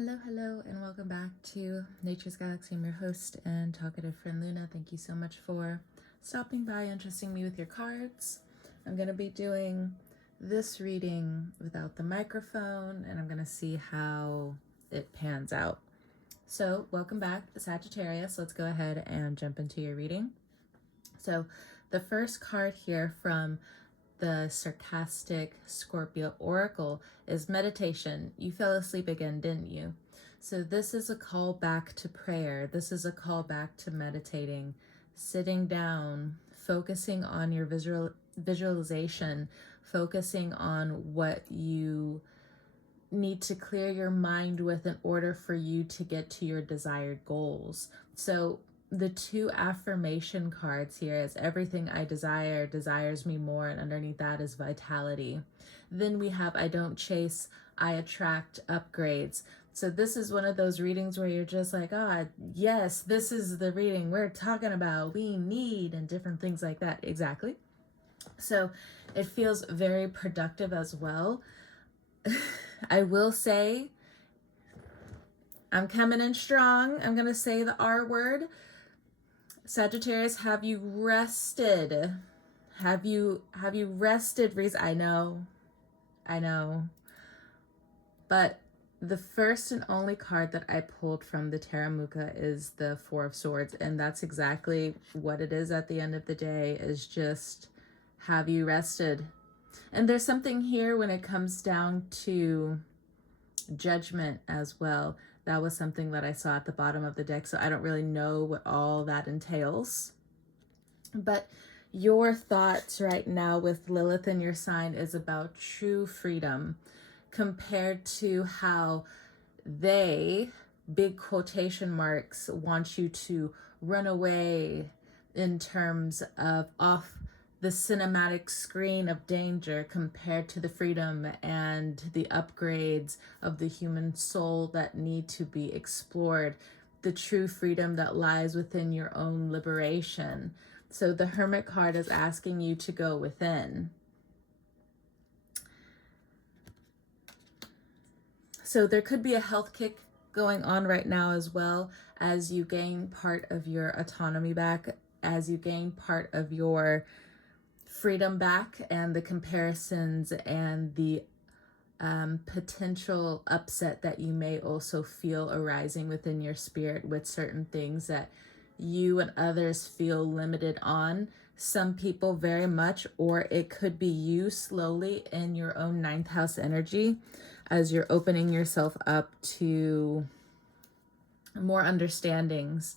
Hello, and welcome back to Nature's Galaxy. I'm your host and talkative friend Luna. Thank you so much for stopping by and trusting me with your cards. I'm going to be doing this reading without the microphone, and I'm going to see how it pans out. So, welcome back, Sagittarius. Let's go ahead and jump into your reading. So, the first card here from the Sarcastic Scorpio Oracle is meditation. You fell asleep again, didn't you? So this is a call back to prayer. This is a call back to meditating, sitting down, focusing on your visualization, focusing on what you need to clear your mind with in order for you to get to your desired goals. So the two affirmation cards here is everything I desire desires me more, and underneath that is vitality. Then we have I don't chase, I attract upgrades. So this is one of those readings where you're just like, oh, yes, this is the reading we're talking about, we need, and different things like that. Exactly. So it feels very productive as well. I will say, I'm coming in strong. I'm going to say the R word. Sagittarius, have you rested? Have you rested? I know. But the first and only card that I pulled from the Taramuka is the Four of Swords, and that's exactly what it is at the end of the day, is just, have you rested? And there's something here when it comes down to judgment as well. That was something that I saw at the bottom of the deck, so I don't really know what all that entails. But your thoughts right now with Lilith in your sign is about true freedom compared to how they, big quotation marks, want you to run away in terms of off the cinematic screen of danger compared to the freedom and the upgrades of the human soul that need to be explored, the true freedom that lies within your own liberation. So the Hermit card is asking you to go within. So there could be a health kick going on right now as well, as you gain part of your autonomy back, as you gain part of your freedom back, and the comparisons and the potential upset that you may also feel arising within your spirit with certain things that you and others feel limited on. Some people very much, or it could be you slowly in your own ninth house energy as you're opening yourself up to more understandings.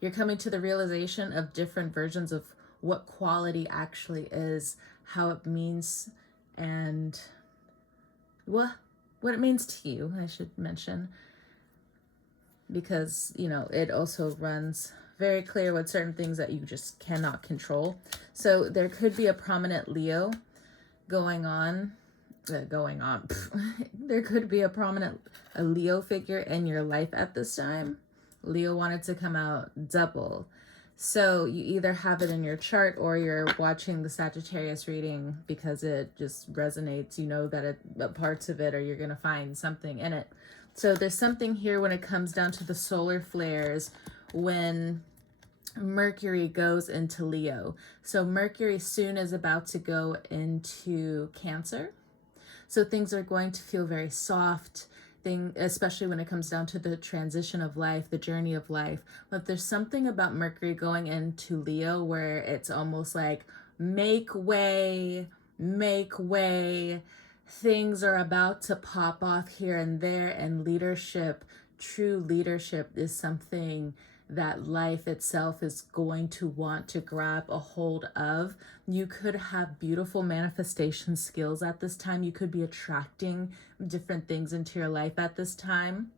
You're coming to the realization of different versions of what quality actually is, how it means, and what it means to you, I should mention, because, you know, it also runs very clear with certain things that you just cannot control. So there could be a prominent Leo going on. There could be a prominent Leo figure in your life at this time. Leo wanted to come out double. So you either have it in your chart or you're watching the Sagittarius reading because it just resonates. You know that parts of it, or you're going to find something in it. So there's something here when it comes down to the solar flares when Mercury goes into Leo. So Mercury soon is about to go into Cancer. So things are going to feel very soft, especially when it comes down to the transition of life, the journey of life. But there's something about Mercury going into Leo where it's almost like, make way, make way. Things are about to pop off here and there, and leadership, true leadership, is something that life itself is going to want to grab a hold of. You could have beautiful manifestation skills at this time. You could be attracting different things into your life at this time.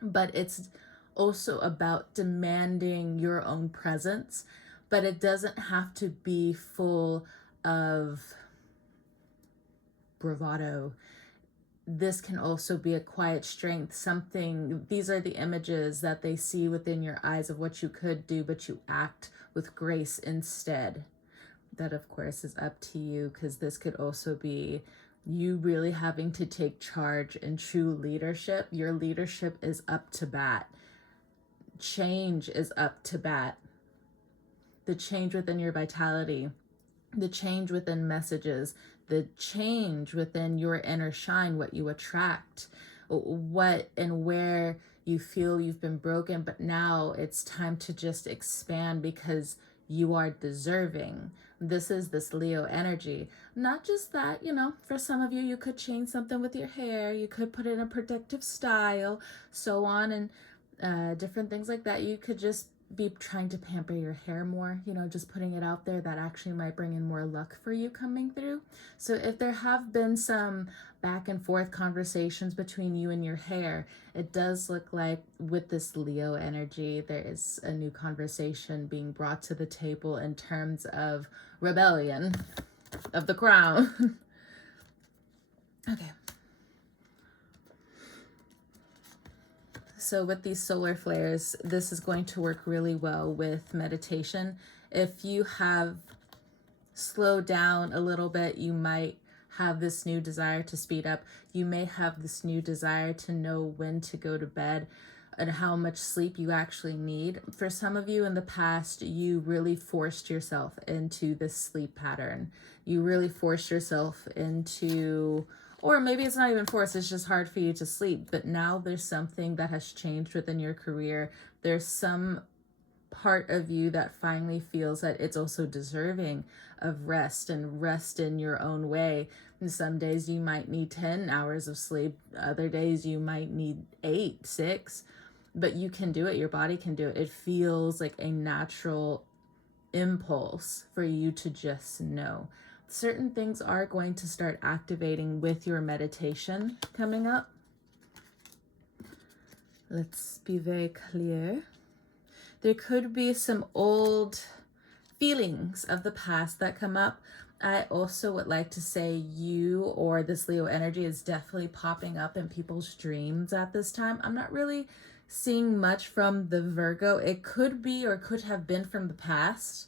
But it's also about demanding your own presence. But it doesn't have to be full of bravado. This can also be a quiet strength, something, these are the images that they see within your eyes of what you could do, but you act with grace instead. That, of course, is up to you, because this could also be you really having to take charge and true leadership. Your leadership is up to bat. Change is up to bat. The change within your vitality, the change within messages, the change within your inner shine, what you attract, what and where you feel you've been broken, but now it's time to just expand because you are deserving. This is this Leo energy. Not just that, you know, for some of you, you could change something with your hair, you could put it in a protective style, so on, and different things like that. You could just be trying to pamper your hair more, you know, just putting it out there. That actually might bring in more luck for you coming through. So if there have been some back and forth conversations between you and your hair, it does look like with this Leo energy, there is a new conversation being brought to the table in terms of rebellion of the crown. Okay. So with these solar flares, this is going to work really well with meditation. If you have slowed down a little bit, you might have this new desire to speed up. You may have this new desire to know when to go to bed and how much sleep you actually need. For some of you in the past, you really forced yourself into this sleep pattern. You really forced yourself into, or maybe it's not even forced, it's just hard for you to sleep. But now there's something that has changed within your career. There's some part of you that finally feels that it's also deserving of rest, and rest in your own way. And some days you might need 10 hours of sleep. Other days you might need 8, 6, but you can do it. Your body can do it. It feels like a natural impulse for you to just know. Certain things are going to start activating with your meditation coming up. Let's be very clear. There could be some old feelings of the past that come up. I also would like to say you, or this Leo energy, is definitely popping up in people's dreams at this time. I'm not really seeing much from the Virgo. It could be or could have been from the past.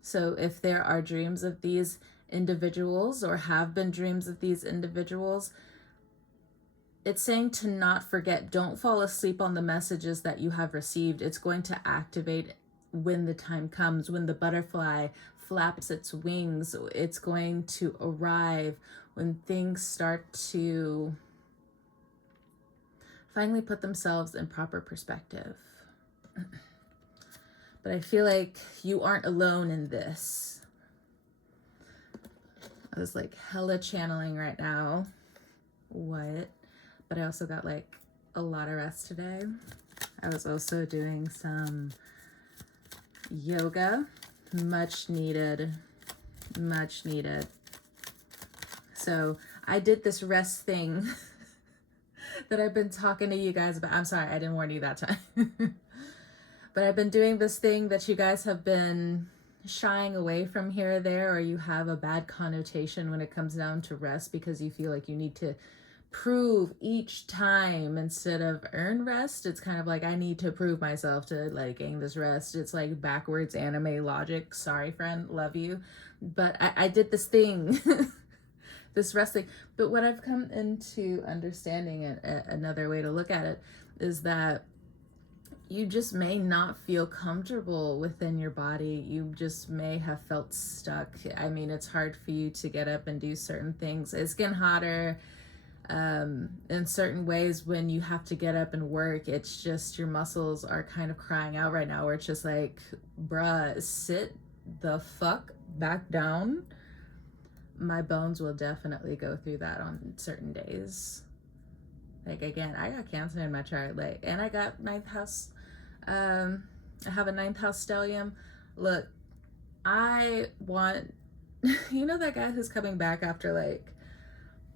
So if there are dreams of these individuals or have been dreams of these individuals, it's saying to not forget. Don't fall asleep on the messages that you have received. It's going to activate when the time comes, when the butterfly flaps its wings. It's going to arrive when things start to finally put themselves in proper perspective. But I feel like you aren't alone in this. I was like hella channeling right now. What? But I also got like a lot of rest today. I was also doing some yoga, much needed. So I did this rest thing that I've been talking to you guys about. I'm sorry, I didn't warn you that time. But I've been doing this thing that you guys have been shying away from here or there, or you have a bad connotation when it comes down to rest because you feel like you need to prove each time instead of earn rest. It's kind of like, I need to prove myself to like gain this rest. It's like backwards anime logic. Sorry, friend, love you. But I did this thing, this rest thing. But what I've come into understanding, and another way to look at it, is that you just may not feel comfortable within your body. You just may have felt stuck. I mean, it's hard for you to get up and do certain things. It's getting hotter. In certain ways when you have to get up and work, it's just your muscles are kind of crying out right now, where it's just like, bruh, sit the fuck back down. My bones will definitely go through that on certain days. Like, again, I got Cancer in my chart, like, and I got 9th house. I have a 9th house stellium. Look, I want, you know, that guy who's coming back after like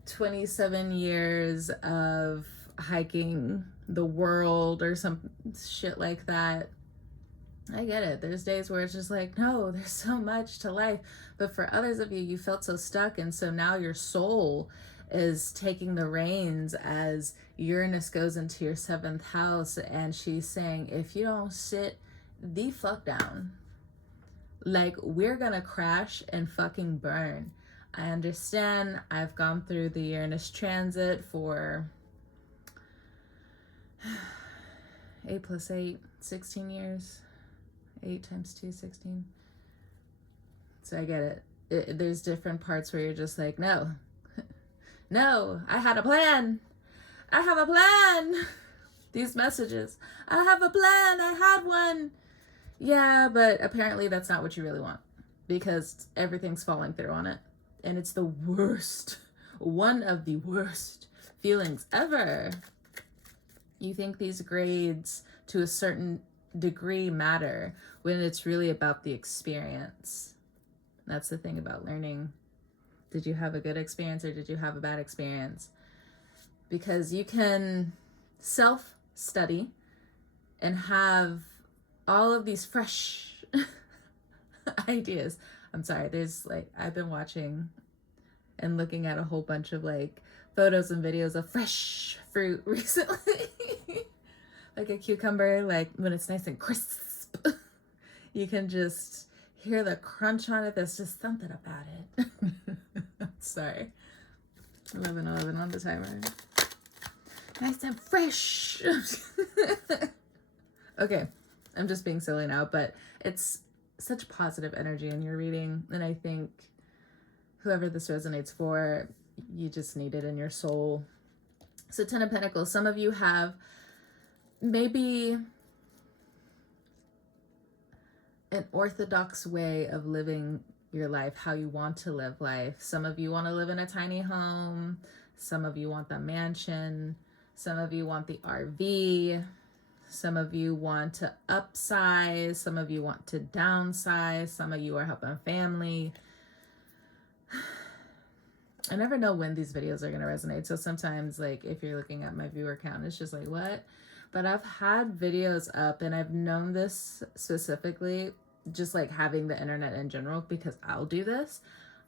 27 years of hiking the world or some shit like that. I get it. There's days where it's just like, no, there's so much to life. But for others of you, you felt so stuck. And so now your soul is taking the reins as Uranus goes into your 7th house. And she's saying, if you don't sit the fuck down, like, we're gonna crash and fucking burn. I understand. I've gone through the Uranus transit for 8 plus 8, 16 years. 8 times 2, 16. So I get it. There's different parts where you're just like, no, no, I had a plan. I have a plan. These messages. I have a plan. I had one. Yeah, but apparently that's not what you really want, because everything's falling through on it. And it's the worst, one of the worst feelings ever. You think these grades to a certain degree matter when it's really about the experience. That's the thing about learning. Did you have a good experience or did you have a bad experience? Because you can self-study and have all of these fresh ideas. I'm sorry, there's like, I've been watching and looking at a whole bunch of like photos and videos of fresh fruit recently. Like a cucumber, like when it's nice and crisp, you can just hear the crunch on it. There's just something about it. Sorry. 11:11 on the timer. Nice and fresh. Okay, I'm just being silly now, but it's such positive energy in your reading, and I think whoever this resonates for, you just need it in your soul. So 10 of Pentacles, some of you have maybe an orthodox way of living your life, how you want to live life. Some of you want to live in a tiny home. Some of you want the mansion. Some of you want the RV. Some of you want to upsize. Some of you want to downsize. Some of you are helping family. I never know when these videos are going to resonate. So sometimes, like, if you're looking at my viewer count, it's just like, what? But I've had videos up, and I've known this specifically, just like having the internet in general, because I'll do this.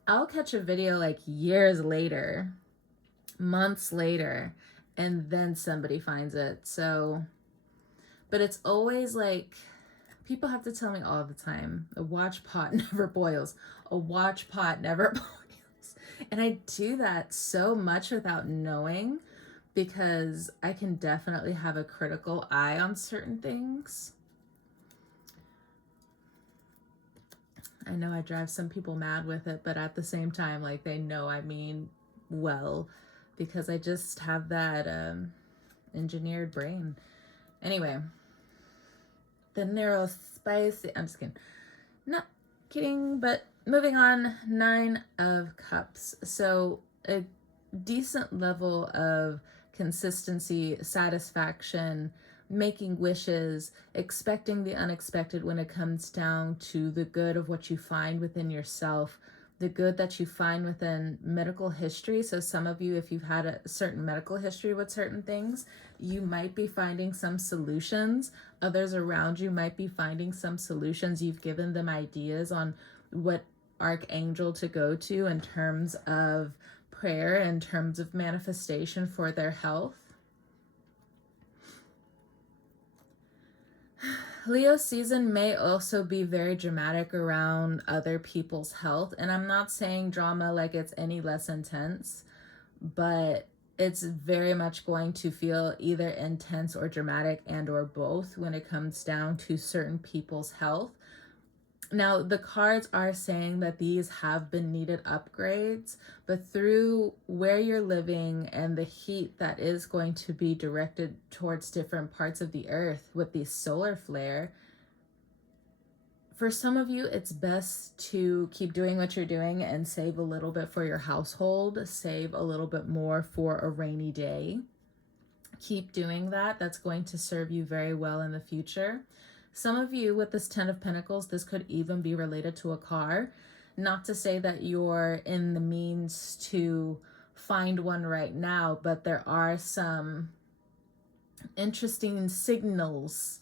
I'll catch a video like years later, months later, and then somebody finds it. So, but it's always like, people have to tell me all the time, a watch pot never boils. A watch pot never boils. And I do that so much without knowing, because I can definitely have a critical eye on certain things. I know I drive some people mad with it, but at the same time, like, they know I mean well, because I just have that engineered brain. Anyway, the narrow spicy, I'm just kidding. Not kidding, but moving on, 9 of Cups. So a decent level of consistency, satisfaction, making wishes, expecting the unexpected when it comes down to the good of what you find within yourself, the good that you find within medical history. So some of you, if you've had a certain medical history with certain things, you might be finding some solutions. Others around you might be finding some solutions. You've given them ideas on what archangel to go to in terms of prayer, in terms of manifestation for their health. Leo season may also be very dramatic around other people's health. And I'm not saying drama like it's any less intense, but it's very much going to feel either intense or dramatic, and or both, when it comes down to certain people's health. Now, the cards are saying that these have been needed upgrades, but through where you're living and the heat that is going to be directed towards different parts of the earth with the solar flare, for some of you, it's best to keep doing what you're doing and save a little bit for your household, save a little bit more for a rainy day. Keep doing that. That's going to serve you very well in the future. Some of you with this 10 of Pentacles, this could even be related to a car. Not to say that you're in the means to find one right now, but there are some interesting signals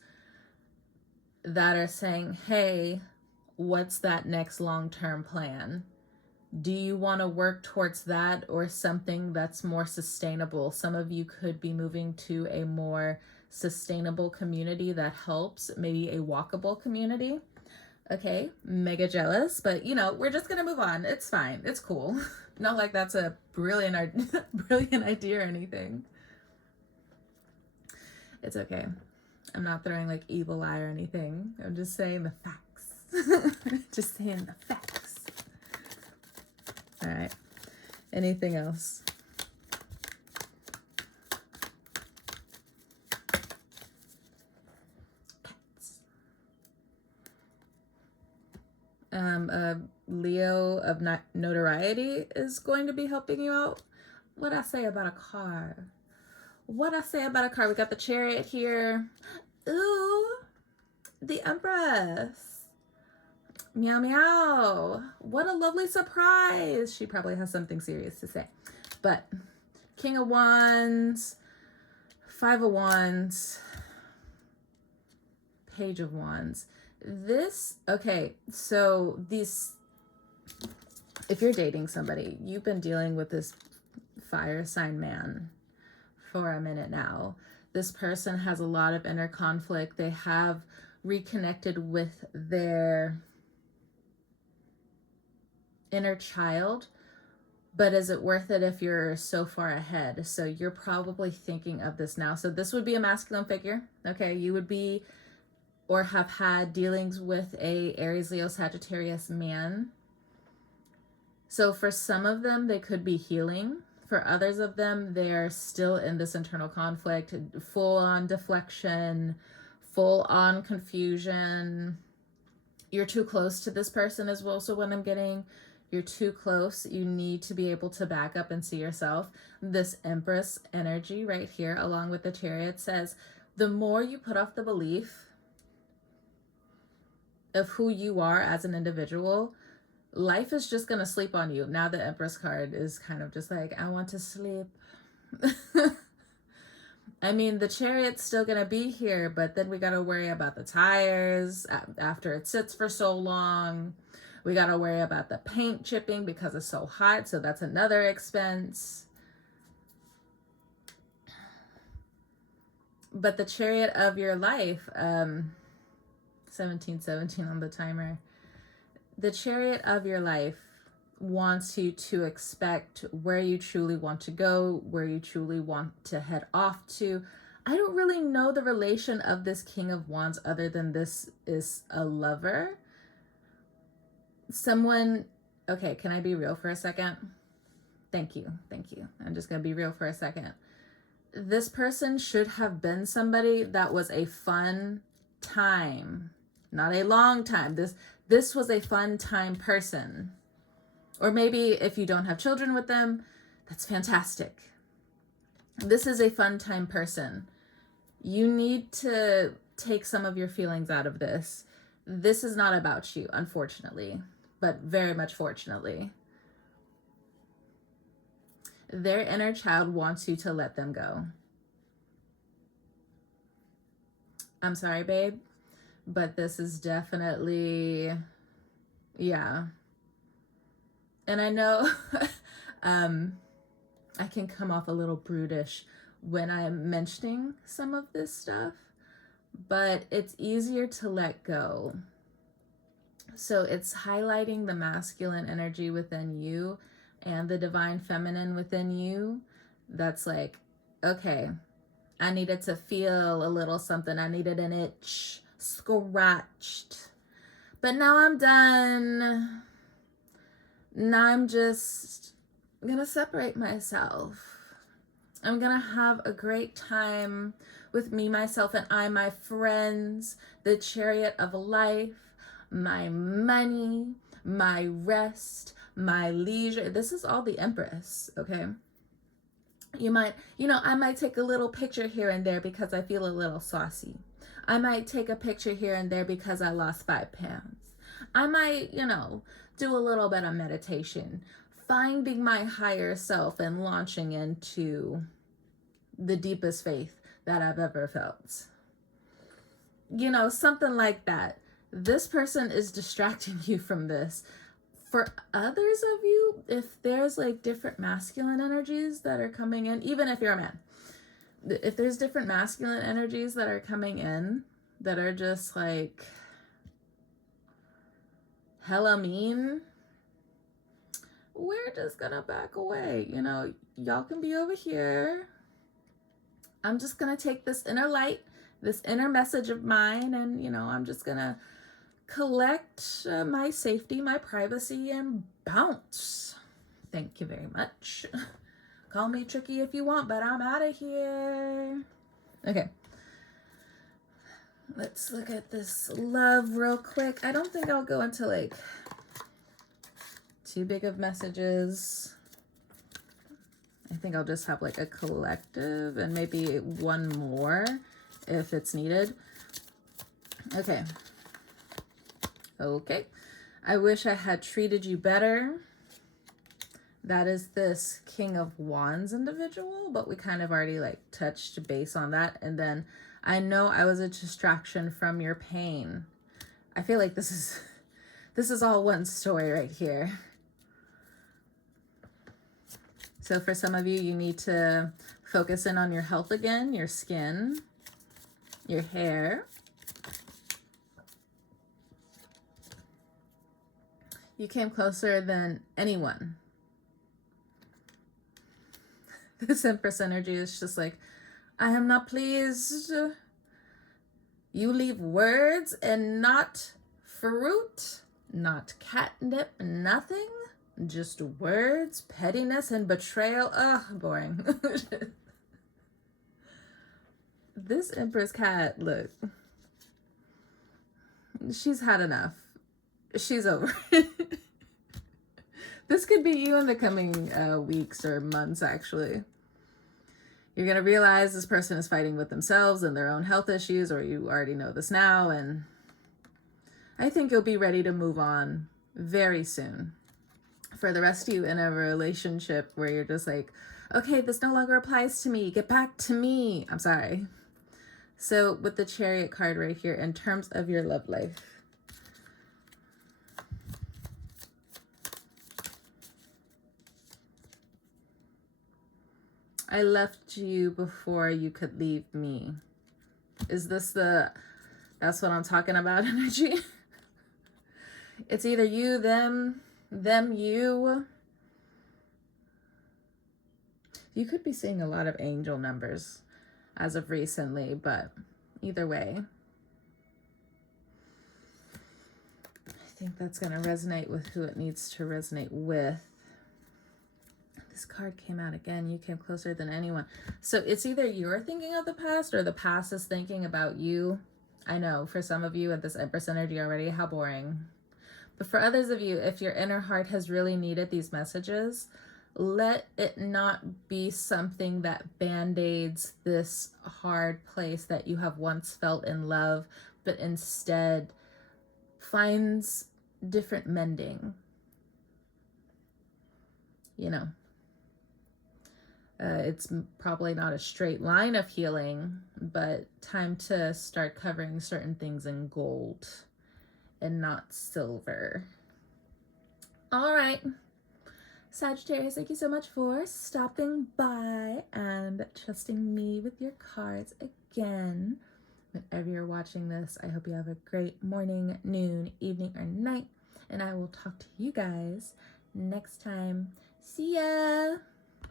that are saying, hey, what's that next long-term plan? Do you want to work towards that, or something that's more sustainable? Some of you could be moving to a more sustainable community that helps, maybe a walkable community. Okay, mega jealous, but you know, we're just gonna move on. It's fine. It's cool. Not like that's a brilliant, brilliant idea or anything. It's okay. I'm not throwing like evil eye or anything. I'm just saying the facts. Just saying the facts. All right. Anything else? A Leo of notoriety is going to be helping you out. What I say about a car? What I say about a car? We got the Chariot here. Ooh, the Empress. Meow meow. What a lovely surprise. She probably has something serious to say. But King of Wands, Five of Wands, Page of Wands. This, okay, so these, if you're dating somebody, you've been dealing with this fire sign man for a minute now. This person has a lot of inner conflict. They have reconnected with their inner child, but is it worth it if you're so far ahead? So you're probably thinking of this now. So this would be a masculine figure, okay? You would be or have had dealings with a Aries, Leo, Sagittarius man. So for some of them, they could be healing. For others of them, they're still in this internal conflict, full on deflection, full on confusion. You're too close to this person is also what I'm getting. You're too close. You need to be able to back up and see yourself. This Empress energy right here, along with the Chariot, says the more you put off the belief of who you are as an individual, life is just going to sleep on you. Now the Empress card is kind of just like, I want to sleep. I mean, the Chariot's still going to be here, but then we got to worry about the tires after it sits for so long. We got to worry about the paint chipping because it's so hot, so that's another expense. But the Chariot of your life, 1717 on the timer. The Chariot of your life wants you to expect where you truly want to go, where you truly want to head off to. I don't really know the relation of this King of Wands other than this is a lover. Someone, okay, can I be real for a second? Thank you. I'm just going to be real for a second. This person should have been somebody that was a fun time, not a long time. This was a fun time person. Or maybe if you don't have children with them, that's fantastic. This is a fun time person. You need to take some of your feelings out of this. This is not about you, unfortunately, but very much fortunately. Their inner child wants you to let them go. I'm sorry, babe, but this is definitely, yeah. And I know I can come off a little brutish when I'm mentioning some of this stuff, but it's easier to let go. So it's highlighting the masculine energy within you and the divine feminine within you. That's like, okay, I needed to feel a little something. I needed an itch scratched. But now I'm done. Now I'm just gonna separate myself. I'm gonna have a great time with me, myself, and I, my friends, the Chariot of life, my money, my rest, my leisure. This is all the Empress, okay? I might take a little picture here and there because I feel a little saucy. I might take a picture here and there because I lost 5 pounds. I might, do a little bit of meditation, finding my higher self and launching into the deepest faith that I've ever felt. Something like that. This person is distracting you from this. For others of you, if there's like different masculine energies that are coming in, even if you're a man, if there's different masculine energies that are coming in that are just like, hella mean, we're just gonna back away. You know, y'all can be over here. I'm just gonna take this inner light, this inner message of mine, and, you know, I'm just gonna collect my safety, my privacy, and bounce. Thank you very much. Call me tricky if you want, but I'm out of here. Okay. Let's look at this love real quick. I don't think I'll go into like too big of messages. I think I'll just have like a collective and maybe one more if it's needed. Okay. Okay. I wish I had treated you better. That is this King of Wands individual, but we kind of already like touched base on that. And then I know I was a distraction from your pain. I feel like this is all one story right here. So for some of you, you need to focus in on your health again, your skin, your hair. You came closer than anyone. This Empress energy is just like, I am not pleased. You leave words and not fruit, not catnip, nothing. Just words, pettiness, and betrayal. Ugh, boring. This Empress cat, look. She's had enough. She's over it. This could be you in the coming weeks or months, actually. You're going to realize this person is fighting with themselves and their own health issues, or you already know this now, and I think you'll be ready to move on very soon. For the rest of you in a relationship where you're just like, okay, this no longer applies to me. Get back to me. I'm sorry. So with the Chariot card right here, in terms of your love life, I left you before you could leave me. Is this that's what I'm talking about energy? It's either you, them, you. You could be seeing a lot of angel numbers as of recently, but either way, I think that's going to resonate with who it needs to resonate with. This card came out again. You came closer than anyone. So it's either you're thinking of the past or the past is thinking about you. I know for some of you at this Empress energy already, how boring. But for others of you, if your inner heart has really needed these messages, let it not be something that band-aids this hard place that you have once felt in love, but instead finds different mending. You know. It's probably not a straight line of healing, but time to start covering certain things in gold and not silver. All right. Sagittarius, thank you so much for stopping by and trusting me with your cards again. Whenever you're watching this, I hope you have a great morning, noon, evening, or night, and I will talk to you guys next time. See ya!